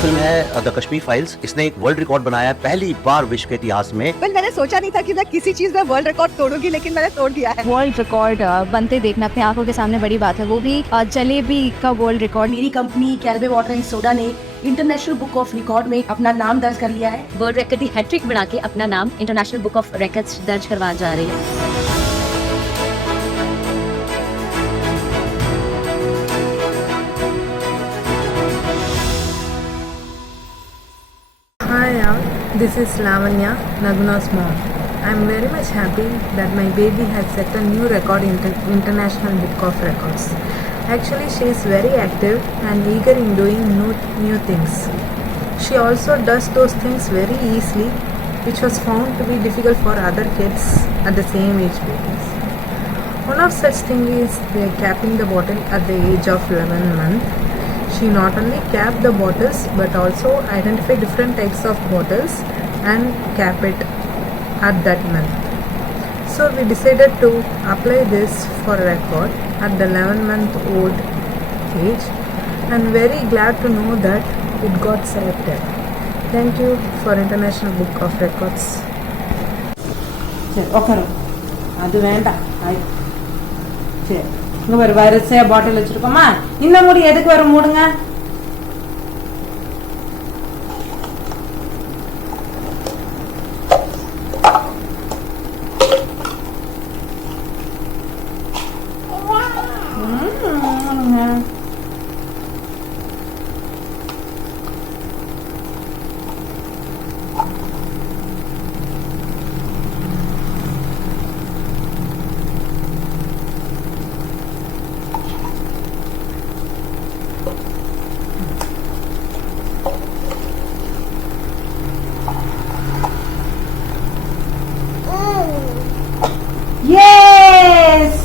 फिल्म है द कश्मीर फाइल्स, इसने एक वर्ल्ड रिकॉर्ड बनाया है पहली बार विश्व के इतिहास में। मैंने सोचा नहीं था कि मैं किसी चीज में वर्ल्ड रिकॉर्ड तोड़ूंगी, लेकिन मैंने तोड़ दिया है। वर्ल्ड रिकॉर्ड बनते देखना अपने आंखों के सामने बड़ी बात है, वो भी जलेबी का वर्ल्ड रिकॉर्ड। मेरी कंपनी कैलवे वाटर एंड सोडा ने इंटरनेशनल बुक ऑफ रिकॉर्ड में अपना नाम दर्ज कर लिया है। वर्ल्ड रिकॉर्ड की हैट्रिक बना के अपना नाम इंटरनेशनल बुक ऑफ रिकॉर्ड्स दर्ज करवा जा रही है। Hi all, this is Lavanya, Naguna's mom. I am very much happy that my baby has set a new record in International Book of Records. Actually, she is very active and eager in doing new things. She also does those things very easily, which was found to be difficult for other kids at the same age babies. One of such things is capping the bottle at the age of 11 months. She not only capped the bottles but also identified different types of bottles and cap it at that month. So we decided to apply this for a record at the 11-month-old age, and very glad to know that it got selected. Thank you for International Book of Records. சரி உட்காரும், அது வேண்டாம். சரி, இங்க ஒரு வரிசையா பாட்டில் வச்சிருக்கோமா, இந்த மூடி எதுக்கு வரும், மூடுங்க.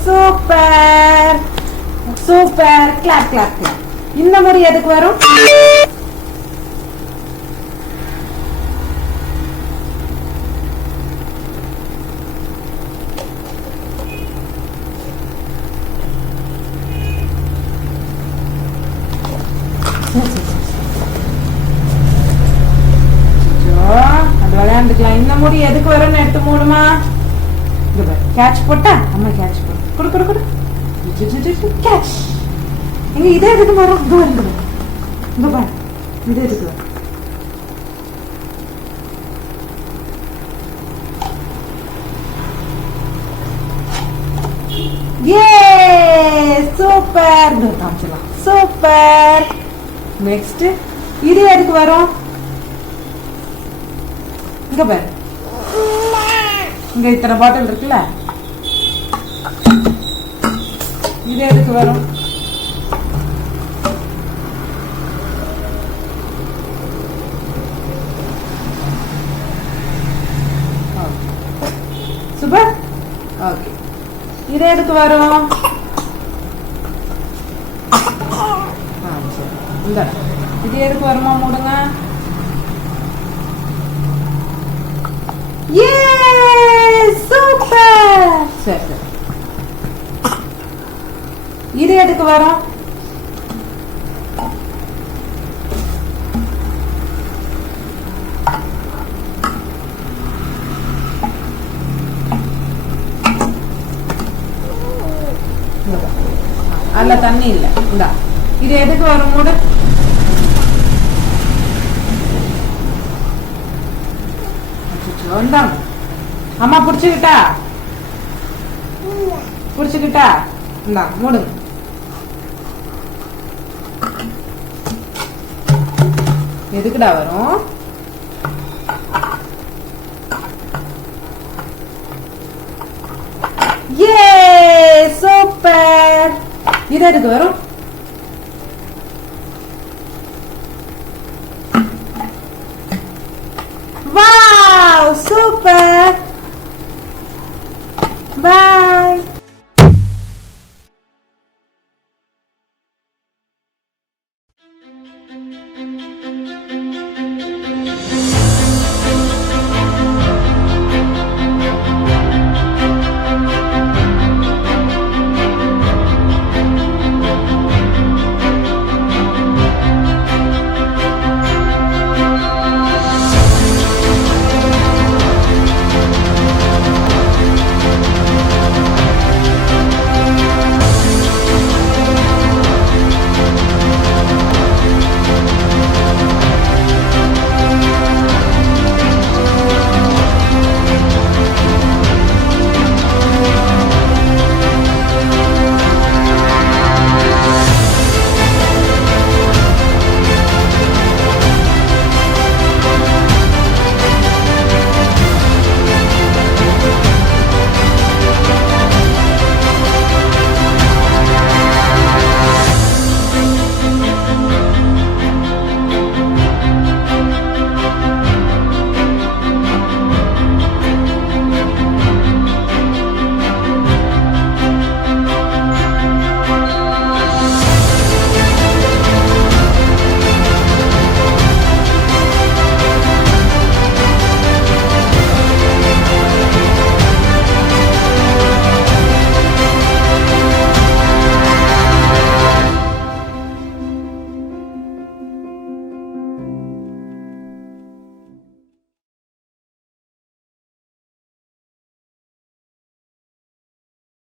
Super super, clap clap clap. இந்த முறை எதுக்கு வரும்? அது விளையாண்டுக்கலாம். இந்த முடி எதுக்கு வரும்னு எடுத்து மூடுமா. கேட்ச் போட்டா அம்மா கேட்ச் போட்டு குடு குடு குடு கேட்ச். எங்க இதே எதுக்கு வரும், இது வருது இங்க பாரு, இது எதுக்கு வரும். ஏ சூப்பர், காமிச்சலாம். சூப்பர். நெக்ஸ்ட் இது எதுக்கு வரும், இங்க பாரு, இங்க இத்தனை பாட்டில் இருக்குல்ல, இது எதுக்கு வரும். சூப்பர். ஓகே, இது எதுக்கு வரும். இந்த இது எதுக்கு வருமா, மூடுங்க. ஏ சூப்பர். சரி, இது எதுக்கு வரும். அல்ல தண்ணி இல்ல, இந்தா இது எதுக்கு வரும், மூடு. அம்மா புடிச்சுக்கிட்டா புடிச்சுக்கிட்டா, இந்தா மூடுங்க. எதுக்குடா வரும். ஏ சூப்பர். இது எதுக்கு வரும். Wow super. பாய்.